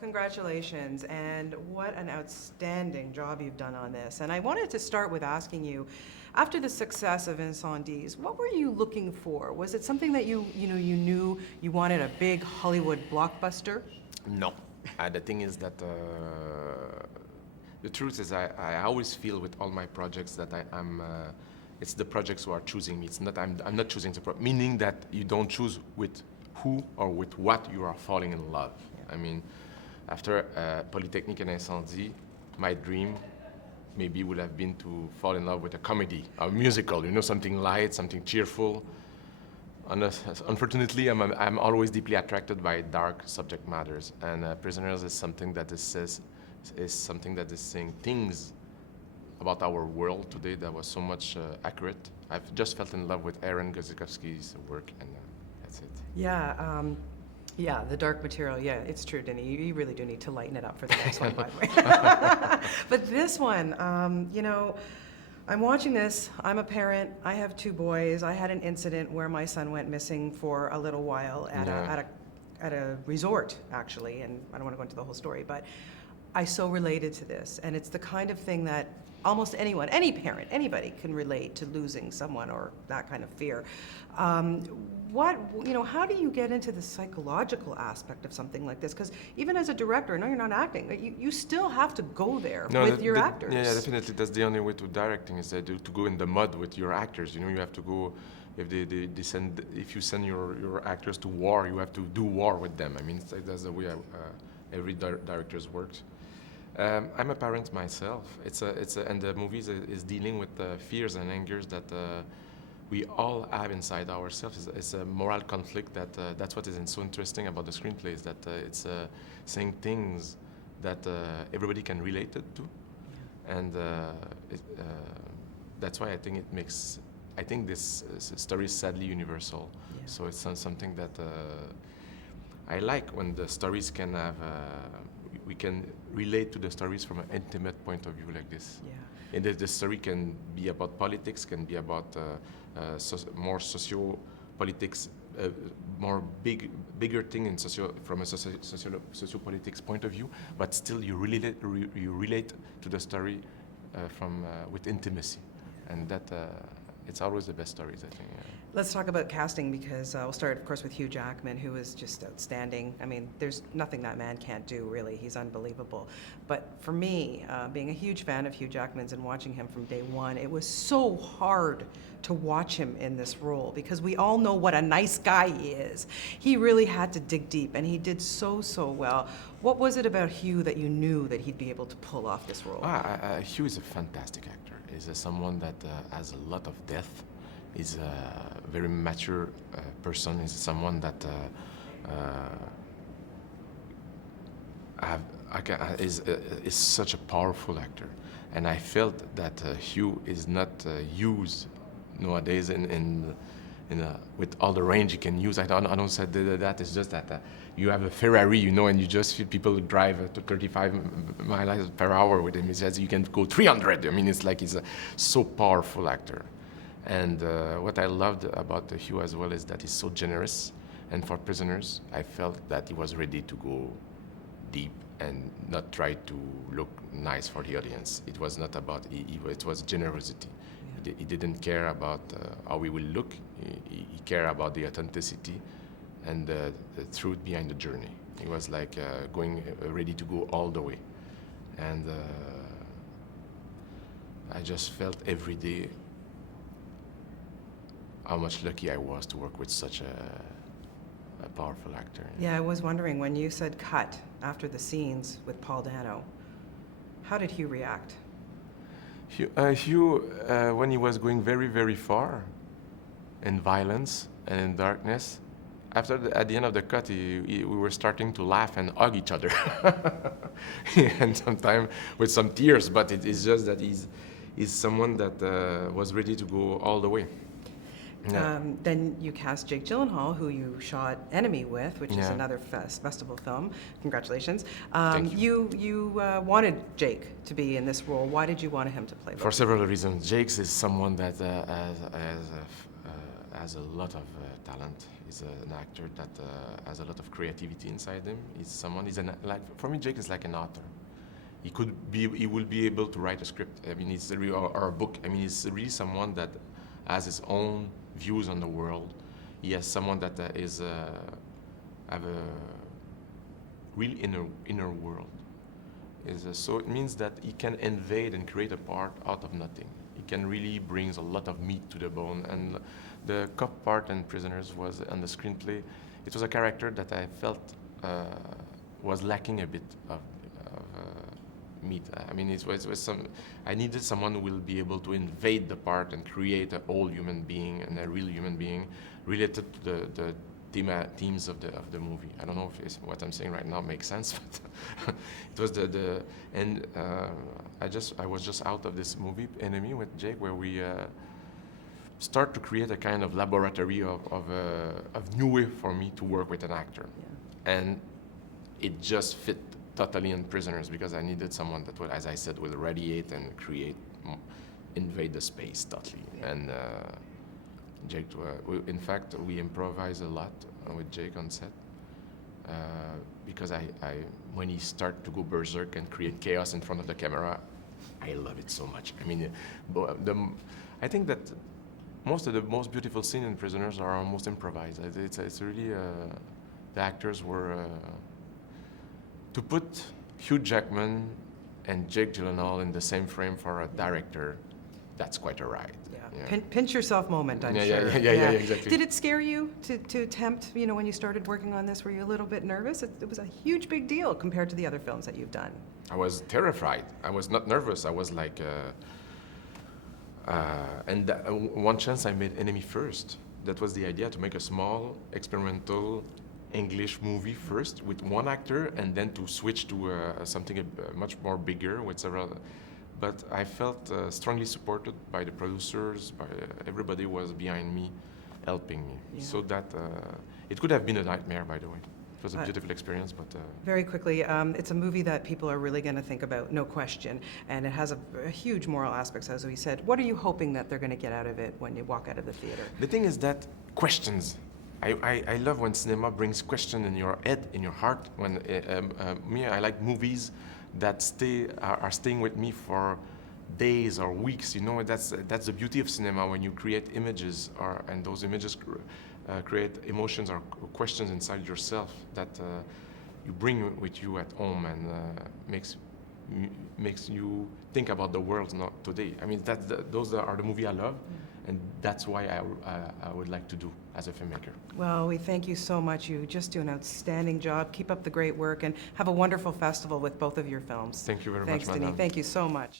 Congratulations, and what an outstanding job you've done on this. And I wanted to start with asking you, after the success of Incendies, what were you looking for? Was it something that you knew you wanted a big Hollywood blockbuster? No. The thing is that the truth is I always feel with all my projects that it's the projects who are choosing me. It's not I'm not choosing the meaning that you don't choose with who or with what you are falling in love. I mean, after Polytechnique and Incendie, my dream maybe would have been to fall in love with a comedy, a musical, something light, something cheerful. Unfortunately, I'm always deeply attracted by dark subject matters, and Prisoners is something that is something that is saying things about our world today that was so much accurate. I've just felt in love with Aaron Gozikowski's work, and that's it. Yeah, the dark material. Yeah, it's true, Denis. You really do need to lighten it up for the next one, by the way. But this one, I'm watching this. I'm a parent. I have 2 boys. I had an incident where my son went missing for a little while at a resort, actually, and I don't want to go into the whole story, but I so related to this, and it's the kind of thing that almost anyone, any parent, anybody can relate to losing someone or that kind of fear. How do you get into the psychological aspect of something like this? Because even as a director, I know you're not acting, you still have to go there with your actors. Yeah, definitely. That's the only way to directing is to go in the mud with your actors. You have to go. If you send your actors to war, you have to do war with them. I mean, that's the way every director's works. I'm a parent myself. And the movie is dealing with fears and angers that we all have inside ourselves. It's a moral conflict that's what is so interesting about the screenplay is that it's saying things that everybody can relate it to, and that's why I think it makes. I think this story is sadly universal. Yeah. So it's something that I like when the stories can have. We can relate to the stories from an intimate point of view like this. Yeah. And the story can be about politics, can be about more socio-politics, more bigger thing in from a socio-politics point of view, but still you relate to the story with intimacy, and that it's always the best stories, I think. Yeah. Let's talk about casting, because we'll start, of course, with Hugh Jackman, who is just outstanding. I mean, there's nothing that man can't do, really. He's unbelievable. But for me, being a huge fan of Hugh Jackman's and watching him from day one, it was so hard to watch him in this role, because we all know what a nice guy he is. He really had to dig deep, and he did so well. What was it about Hugh that you knew that he'd be able to pull off this role? Hugh is a fantastic actor. He's someone that has a lot of depth. He's a very mature person. He's someone that is such a powerful actor. And I felt that Hugh is not used nowadays with all the range he can use. I don't say that. It's just that you have a Ferrari, and you just feel people drive to 35 miles per hour with him. It says you can go 300. I mean, it's like he's a so powerful actor. And what I loved about Hugh as well is that he's so generous. And for Prisoners, I felt that he was ready to go deep and not try to look nice for the audience. It was not about, it was generosity. Yeah. He didn't care about how we will look. He cared about the authenticity and the truth behind the journey. He was like ready to go all the way. And I just felt every day how much lucky I was to work with such a powerful actor. Yeah, I was wondering, when you said cut after the scenes with Paul Dano, how did Hugh react? Hugh, when he was going very, very far in violence and in darkness, at the end of the cut, we were starting to laugh and hug each other. And sometimes with some tears, but it is just that he's someone that was ready to go all the way. Yeah. Then you cast Jake Gyllenhaal, who you shot Enemy with, which is another festival film. Congratulations. Thank you. You wanted Jake to be in this role. Why did you want him to play Loki? For several reasons. Jake is someone that has a lot of talent. He's an actor that has a lot of creativity inside him. Like for me, Jake is like an author. He will be able to write a script. I mean, or a book. I mean, he's really someone that has his own views on the world. He has someone that have a real inner world. So it means that he can invade and create a part out of nothing. He can really brings a lot of meat to the bone. And the cop part in Prisoners was on the screenplay. It was a character that I felt was lacking a bit of meat. I mean, it was I needed someone who will be able to invade the part and create a whole human being and a real human being related to the themes of the movie. I don't know if what I'm saying right now makes sense, but it was I was just out of this movie Enemy with Jake, where we start to create a kind of laboratory of new way for me to work with an actor, and it just fit totally in Prisoners because I needed someone that would, as I said, will radiate and create, invade the space totally. And Jake, in fact, we improvise a lot with Jake on set because when he starts to go berserk and create chaos in front of the camera, I love it so much. I mean, I think that most of the most beautiful scenes in Prisoners are almost improvised. It's really the actors were to put Hugh Jackman and Jake Gyllenhaal in the same frame for a director. That's quite a ride. Yeah. Pinch yourself moment, I'm sure. Yeah, exactly. Did it scare you to attempt, when you started working on this, were you a little bit nervous? It was a huge big deal compared to the other films that you've done. I was terrified. I was not nervous. I was like, one chance I made Enemy first. That was the idea, to make a small, experimental English movie first with one actor and then to switch to something much more bigger with several. But I felt strongly supported by the producers, by everybody was behind me, helping me. Yeah. So that it could have been a nightmare, by the way. It was a beautiful experience, but... Very quickly, it's a movie that people are really going to think about, no question, and it has a huge moral aspects, as we said. What are you hoping that they're going to get out of it when you walk out of the theater? The thing is that questions. I love when cinema brings question in your head, in your heart. When I like movies that are staying with me for days or weeks. That's the beauty of cinema, when you create images, and those images create emotions or questions inside yourself that you bring with you at home and makes you think about the world not today. I mean, those are the movie I love, and that's why I would like to do as a filmmaker. Well, we thank you so much. You just do an outstanding job. Keep up the great work and have a wonderful festival with both of your films. Thank you very much, Thanks, madam. Denis. Thank you so much.